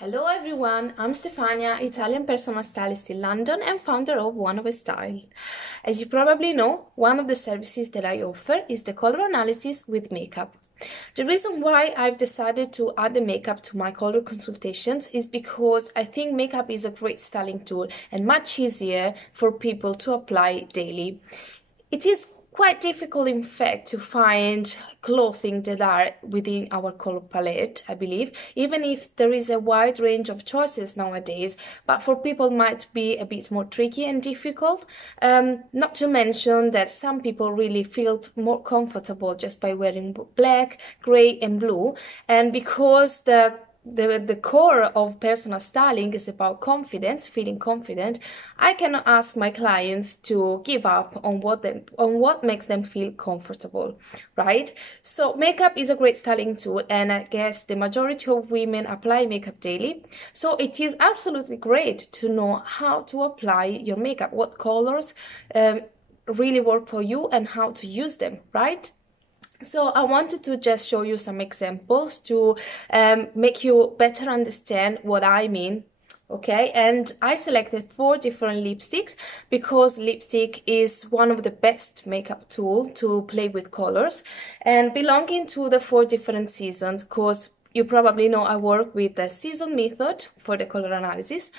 Hello everyone, I'm Stefania, Italian personal stylist in London and founder of One of a Style. As you probably know, one of the services that I offer is the color analysis with makeup. The reason why I've decided to add the makeup to my color consultations is because I think makeup is a great styling tool and much easier for people to apply daily. It is quite difficult, in fact, to find clothing that are within our color palette, I believe, even if there is a wide range of choices nowadays, but for people might be a bit more tricky and difficult. Not to mention that some people really feel more comfortable just by wearing black, gray and blue, and because the core of personal styling is about confidence, feeling confident, I cannot ask my clients to give up on what makes them feel comfortable, right? So makeup is a great styling tool, and I guess the majority of women apply makeup daily. So it is absolutely great to know how to apply your makeup, what colors really work for you and how to use them, right? So I wanted to just show you some examples to make you better understand what I mean. Okay, and I selected 4 different lipsticks because lipstick is one of the best makeup tool to play with colors and belonging to the 4 different seasons, because you probably know I work with the season method for the color analysis.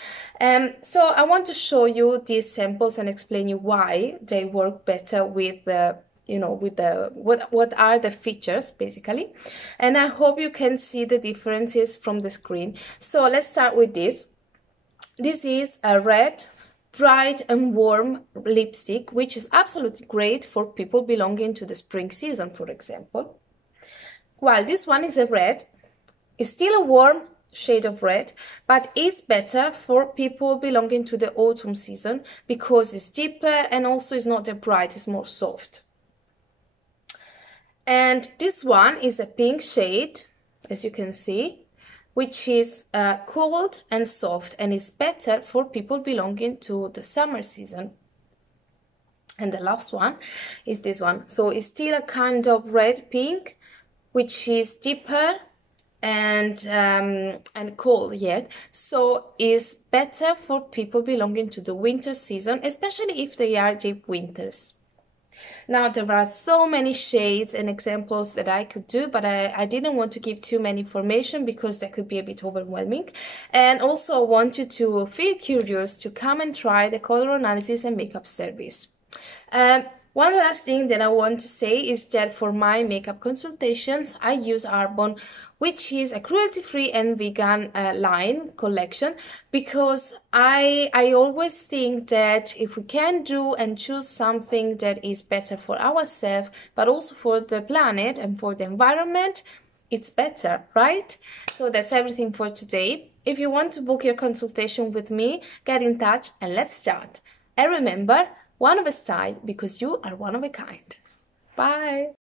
So I want to show you these samples and explain you why they work better with the what are the features basically, and I hope you can see the differences from the screen. So let's start with this. This is a red, bright and warm lipstick, which is absolutely great for people belonging to the spring season, for example. While this one is a red, it's still a warm shade of red, but is better for people belonging to the autumn season because it's deeper and also is not that bright, it's more soft. And this one is a pink shade, as you can see, which is cold and soft and is better for people belonging to the summer season. And the last one is this one. So it's still a kind of red pink, which is deeper and cold yet, so is better for people belonging to the winter season, especially if they are deep winters. Now, there are so many shades and examples that I could do, but I didn't want to give too many information because that could be a bit overwhelming. And also I want you to feel curious to come and try the color analysis and makeup service. One last thing that I want to say is that for my makeup consultations, I use Arbonne, which is a cruelty-free and vegan line collection, because I always think that if we can do and choose something that is better for ourselves, but also for the planet and for the environment, it's better, right? So that's everything for today. If you want to book your consultation with me, get in touch and let's chat. And remember, one of a style, because you are one of a kind. Bye!